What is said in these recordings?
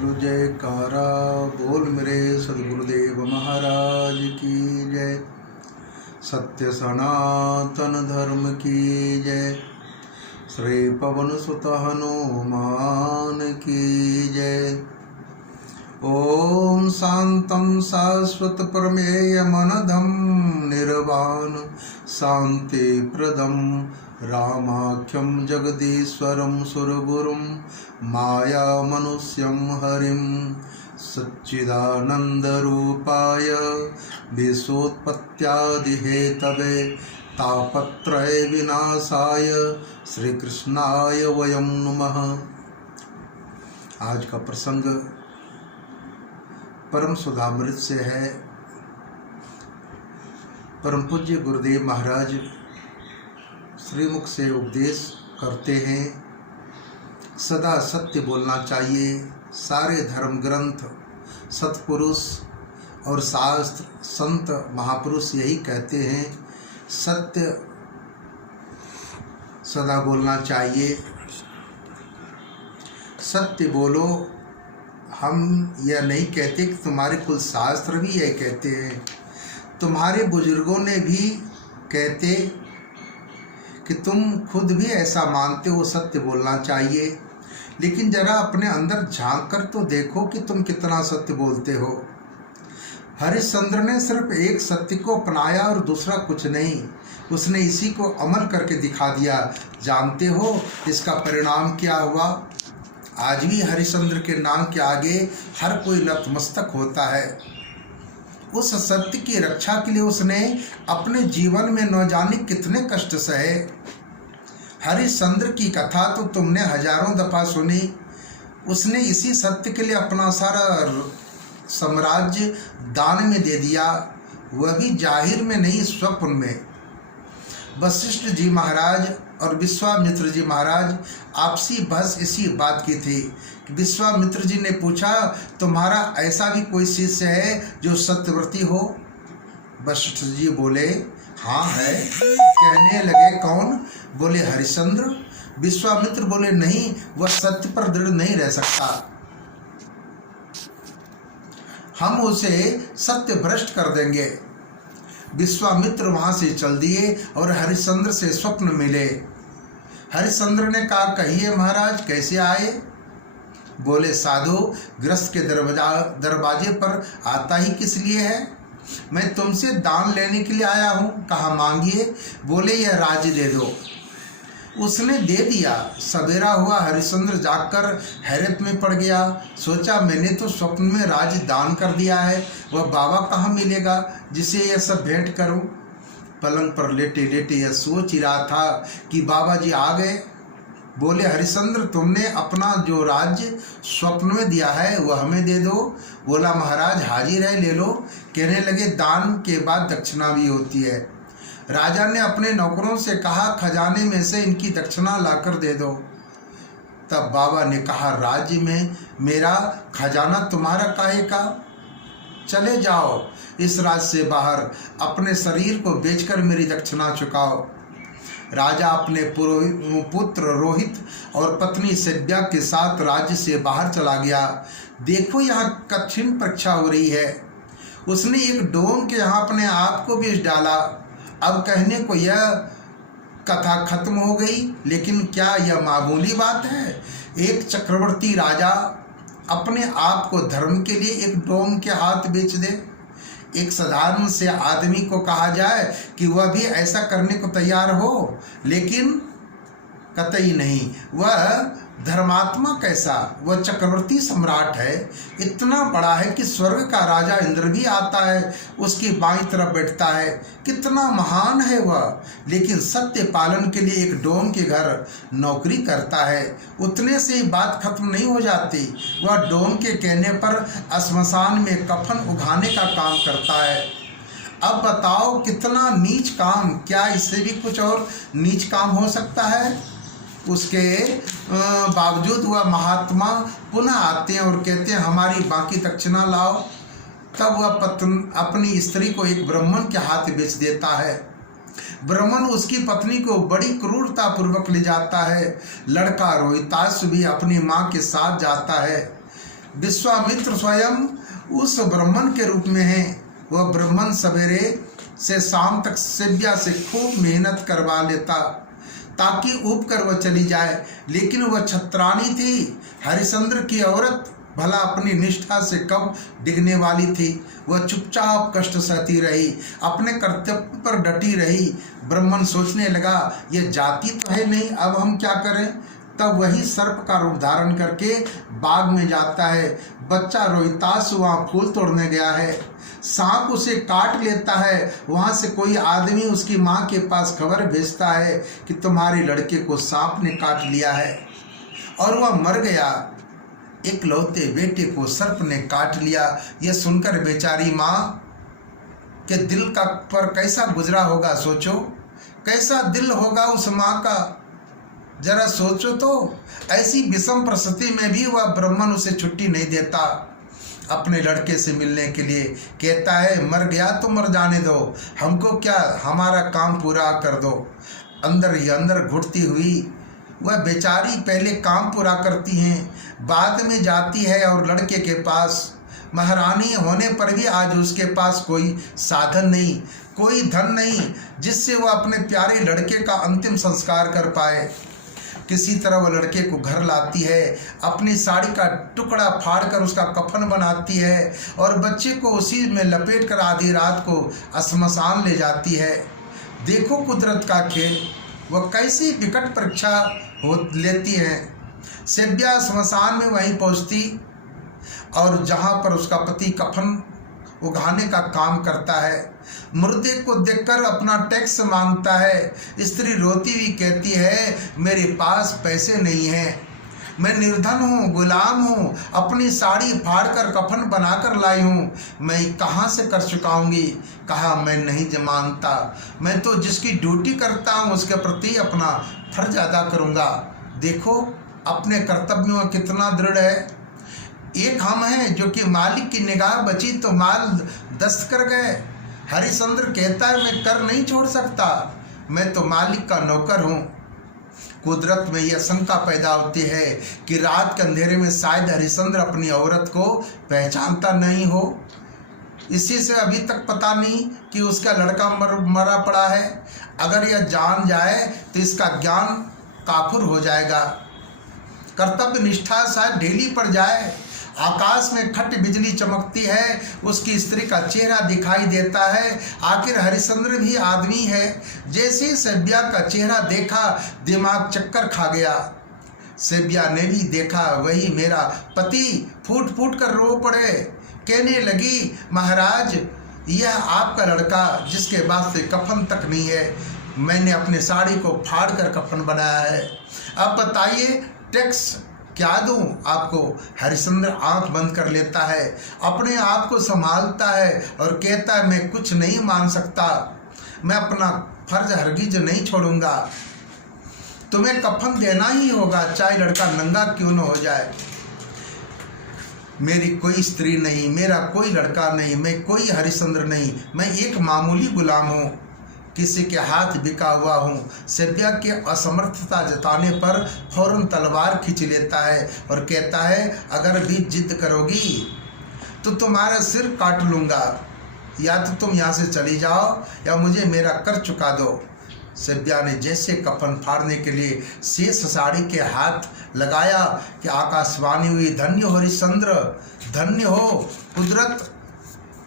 बोल जयकारा बोल मेरे सदगुरुदेव महाराज की जय। सत्य सनातन धर्म की जय। श्री पवन सुत हनुमान की जय। ओम शांतं शाश्वत परमेयमनधं निर्वाण शांति प्रदम रामाख्यं जगदीश्वरं सुरगुरुं माया मनुष्यं हरिं सच्चिदानन्दरूपाय विश्वोत्पत्त्यादिहेतवे तापत्रय विनाशाय श्री कृष्णाय वयं नमः। आज का प्रसंग परम सुधामृत से है। परम पूज्य गुरुदेव महाराज श्रीमुख से उपदेश करते हैं, सदा सत्य बोलना चाहिए। सारे धर्म ग्रंथ, सत्पुरुष और शास्त्र, संत महापुरुष यही कहते हैं, सत्य सदा बोलना चाहिए। सत्य बोलो। हम यह नहीं कहते कि तुम्हारे कुल शास्त्र भी यह कहते हैं, तुम्हारे बुजुर्गों ने भी कहते कि तुम खुद भी ऐसा मानते हो, सत्य बोलना चाहिए। लेकिन जरा अपने अंदर झांक कर तो देखो कि तुम कितना सत्य बोलते हो। हरिश्चंद्र ने सिर्फ एक सत्य को अपनाया और दूसरा कुछ नहीं, उसने इसी को अमल करके दिखा दिया। जानते हो इसका परिणाम क्या हुआ? आज भी हरिश्चंद्र के नाम के आगे हर कोई नतमस्तक होता है। उस सत्य की रक्षा के लिए उसने अपने जीवन में न जाने कितने कष्ट सहे। हरिश्चंद्र की कथा तो तुमने हजारों दफा सुनी। उसने इसी सत्य के लिए अपना सारा साम्राज्य दान में दे दिया, वह भी जाहिर में नहीं, स्वप्न में। वशिष्ठ जी महाराज और विश्वामित्र जी महाराज आपसी बहस इसी बात की थी कि विश्वामित्र जी ने पूछा, तुम्हारा ऐसा भी कोई शिष्य है जो सत्यव्रती हो? वशिष्ठ जी बोले, हाँ है। कहने लगे, कौन? बोले, हरिश्चंद्र। विश्वामित्र बोले, नहीं, वह सत्य पर दृढ़ नहीं रह सकता, हम उसे सत्य भ्रष्ट कर देंगे। विश्वामित्र वहां से चल दिए और हरिश्चंद्र से स्वप्न मिले। हरिश्चंद्र ने कहा, कहिए महाराज, कैसे आए? बोले, साधु गृहस्थ के दरवाजे पर आता ही किस लिए है? मैं तुमसे दान लेने के लिए आया हूँ। कहा, मांगिए। बोले, यह राज्य दे दो। उसने दे दिया। सवेरा हुआ, हरिश्चंद्र जागकर हैरत में पड़ गया। सोचा, मैंने तो स्वप्न में राज्य दान कर दिया है, वह बाबा कहाँ मिलेगा जिसे यह सब भेंट करूं? पलंग पर लेटे लेटे यह सोच ही रहा था कि बाबा जी आ गए। बोले, हरिश्चंद्र, तुमने अपना जो राज्य स्वप्न में दिया है वह हमें दे दो। बोला, महाराज हाजिर है, ले लो। कहने लगे, दान के बाद दक्षिणा भी होती है। राजा ने अपने नौकरों से कहा, खजाने में से इनकी दक्षिणा लाकर दे दो। तब बाबा ने कहा, राज्य में मेरा खजाना तुम्हारा काहे का? चले जाओ इस राज्य से बाहर, अपने शरीर को बेचकर मेरी दक्षिणा चुकाओ। राजा अपने पुत्र रोहित और पत्नी सभ्या के साथ राज्य से बाहर चला गया। देखो, यहाँ कठिन परीक्षा हो रही है। उसने एक डोम के यहाँ अपने आप को बेच डाला। अब कहने को यह कथा खत्म हो गई, लेकिन क्या यह मामूली बात है? एक चक्रवर्ती राजा अपने आप को धर्म के लिए एक डोम के हाथ बेच दे? एक साधारण से आदमी को कहा जाए कि वह भी ऐसा करने को तैयार हो, लेकिन कतई नहीं। वह धर्मात्मा कैसा? वह चक्रवर्ती सम्राट है, इतना बड़ा है कि स्वर्ग का राजा इंद्र भी आता है, उसकी बाईं तरफ बैठता है। कितना महान है वह, लेकिन सत्य पालन के लिए एक डोम के घर नौकरी करता है। उतने से ही बात खत्म नहीं हो जाती। वह डोम के कहने पर श्मशान में कफन उगाने का काम करता है। अब बताओ, कितना नीच काम! क्या इससे भी कुछ और नीच काम हो सकता है? उसके बावजूद वह महात्मा पुनः आते हैं और कहते हैं, हमारी बाकी दक्षिणा लाओ। तब वह अपनी स्त्री को एक ब्राह्मण के हाथ बेच देता है। ब्राह्मण उसकी पत्नी को बड़ी क्रूरता पूर्वक ले जाता है। लड़का रोहिताश भी अपनी माँ के साथ जाता है। विश्वामित्र स्वयं उस ब्राह्मण के रूप में है। वह ब्राह्मण सवेरे से शाम तक सेव्या से खूब मेहनत करवा लेता ताकि ऊब कर वह चली जाए, लेकिन वह छत्रानी थी। हरिश्चंद्र की औरत भला अपनी निष्ठा से कब डिगने वाली थी। वह चुपचाप कष्ट सहती रही, अपने कर्तव्य पर डटी रही। ब्राह्मण सोचने लगा, यह जाति तो है नहीं, अब हम क्या करें। तब वही सर्प का रूप धारण करके बाग में जाता है। बच्चा रोहितास वहाँ फूल तोड़ने गया है, सांप उसे काट लेता है। वहाँ से कोई आदमी उसकी माँ के पास खबर भेजता है कि तुम्हारे लड़के को सांप ने काट लिया है, और वह मर गया। इकलौते बेटे को सर्प ने काट लिया। यह सुनकर बेचारी माँ के दिल का पर कैसा गुजरा होगा, सोचो कैसा दिल होगा उस माँ का, जरा सोचो तो। ऐसी विषम परिस्थिति में भी वह ब्राह्मण उसे छुट्टी नहीं देता अपने लड़के से मिलने के लिए। कहता है, मर गया तो मर जाने दो, हमको क्या, हमारा काम पूरा कर दो। अंदर ही अंदर घुटती हुई वह बेचारी पहले काम पूरा करती हैं, बाद में जाती है और लड़के के पास। महारानी होने पर भी आज उसके पास कोई साधन नहीं, कोई धन नहीं जिससे वह अपने प्यारे लड़के का अंतिम संस्कार कर पाए। किसी तरह वह लड़के को घर लाती है, अपनी साड़ी का टुकड़ा फाड़कर उसका कफन बनाती है और बच्चे को उसी में लपेट कर आधी रात को श्मशान ले जाती है। देखो कुदरत का खेल, वह कैसी विकट परीक्षा हो लेती है। सेव्या श्मशान में वहीं पहुंचती और जहां पर उसका पति कफन उगाने का काम करता है। मुर्दे को देखकर अपना टैक्स मांगता है। स्त्री रोती हुई कहती है, मेरे पास पैसे नहीं हैं, मैं निर्धन हूँ, गुलाम हूँ, अपनी साड़ी फाड़कर कफन बनाकर लाई हूँ, मैं कहाँ से कर चुकाऊँगी। कहा, मैं नहीं मानता, मैं तो जिसकी ड्यूटी करता हूँ उसके प्रति अपना फर्ज अदा करूँगा। देखो अपने कर्तव्यों में कितना दृढ़ है। एक हम हैं जो कि मालिक की निगाह बची तो माल दस्त कर गए। हरिश्चंद्र कहता है, मैं कर नहीं छोड़ सकता, मैं तो मालिक का नौकर हूँ। कुदरत में यह शंका पैदा होती है कि रात के अंधेरे में शायद हरिश्चंद्र अपनी औरत को पहचानता नहीं हो। इसी से अभी तक पता नहीं कि उसका लड़का मरा पड़ा है। अगर यह जान जाए तो इसका ज्ञान काफुर हो जाएगा, कर्तव्य निष्ठा शायद ढीली पड़ जाए। आकाश में खट बिजली चमकती है, उसकी स्त्री का चेहरा दिखाई देता है। आखिर हरिश्चंद्र भी आदमी है। जैसे ही सेव्या का चेहरा देखा, दिमाग चक्कर खा गया। सेव्या ने भी देखा, वही मेरा पति। फूट फूट कर रो पड़े। कहने लगी, महाराज, यह आपका लड़का जिसके वास्ते कफन तक नहीं है, मैंने अपने साड़ी को फाड़ कर कफन बनाया है। अब बताइए टैक्स क्या दूं आपको। हरिश्चंद्र आंख बंद कर लेता है, अपने आप को संभालता है और कहता है, मैं कुछ नहीं मान सकता, मैं अपना फर्ज हरगिज नहीं छोड़ूंगा, तुम्हें कफन देना ही होगा, चाहे लड़का नंगा क्यों न हो जाए। मेरी कोई स्त्री नहीं, मेरा कोई लड़का नहीं, मैं कोई हरिश्चंद्र नहीं, मैं एक मामूली गुलाम हूँ, किसी के हाथ बिका हुआ हूँ। सेव्या के असमर्थता जताने पर फौरन तलवार खींच लेता है और कहता है, अगर भी जिद करोगी तो तुम्हारा सिर काट लूँगा, या तो तुम यहाँ से चली जाओ या मुझे मेरा कर चुका दो। सेव्या ने जैसे कफन फाड़ने के लिए शेष साड़ी के हाथ लगाया कि आकाशवाणी हुई, धन्य हो हरिश्चंद्र, धन्य हो। कुदरत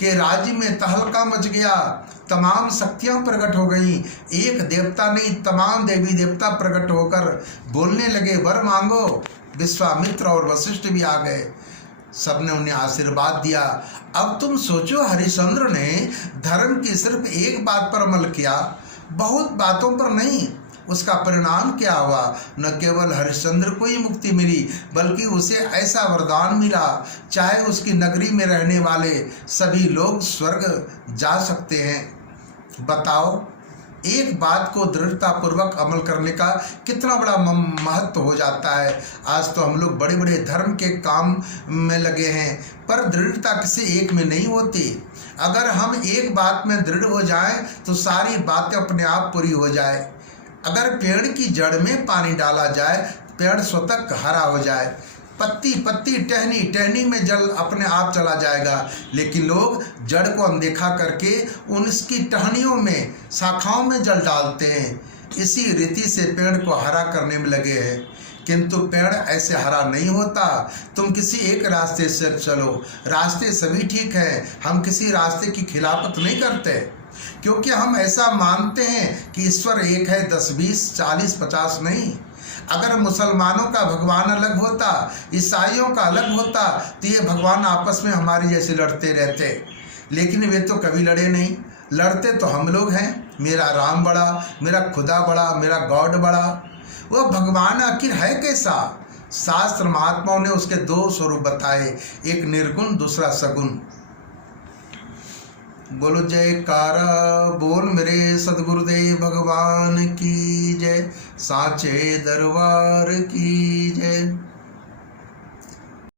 के राज्य में तहलका मच गया, तमाम शक्तियां प्रकट हो गई। एक देवता नहीं, तमाम देवी देवता प्रकट होकर बोलने लगे, वर मांगो। विश्वामित्र और वशिष्ठ भी आ गए, सबने उन्हें आशीर्वाद दिया। अब तुम सोचो, हरिश्चंद्र ने धर्म की सिर्फ एक बात पर अमल किया, बहुत बातों पर नहीं। उसका परिणाम क्या हुआ? न केवल हरिश्चंद्र को ही मुक्ति मिली, बल्कि उसे ऐसा वरदान मिला, चाहे उसकी नगरी में रहने वाले सभी लोग स्वर्ग जा सकते हैं। बताओ, एक बात को दृढ़तापूर्वक अमल करने का कितना बड़ा महत्व हो जाता है। आज तो हम लोग बड़े बड़े धर्म के काम में लगे हैं, पर दृढ़ता किसी एक में नहीं होती। अगर हम एक बात में दृढ़ हो जाएं तो सारी बातें अपने आप पूरी हो जाए। अगर पेड़ की जड़ में पानी डाला जाए, पेड़ स्वतः हरा हो जाए। पत्ती पत्ती टहनी टहनी में जल अपने आप चला जाएगा, लेकिन लोग जड़ को अनदेखा करके उनकी टहनियों में शाखाओं में जल डालते हैं। इसी रीति से पेड़ को हरा करने में लगे हैं, किंतु पेड़ ऐसे हरा नहीं होता। तुम किसी एक रास्ते से चलो, रास्ते सभी ठीक है, हम किसी रास्ते की खिलाफत नहीं करते, क्योंकि हम ऐसा मानते हैं कि ईश्वर एक है, 10 20 40 50 नहीं। अगर मुसलमानों का भगवान अलग होता, ईसाइयों का अलग होता, तो ये भगवान आपस में हमारे जैसे लड़ते रहते, लेकिन वे तो कभी लड़े नहीं। लड़ते तो हम लोग हैं, मेरा राम बड़ा, मेरा खुदा बड़ा, मेरा गॉड बड़ा। वो भगवान आखिर है कैसा? शास्त्र महात्माओं ने उसके 2 स्वरूप बताए, एक निर्गुण, दूसरा सगुण। बोलो जयकारा बोल मेरे सदगुरुदेव भगवान की जय, साचे दरबार की जय।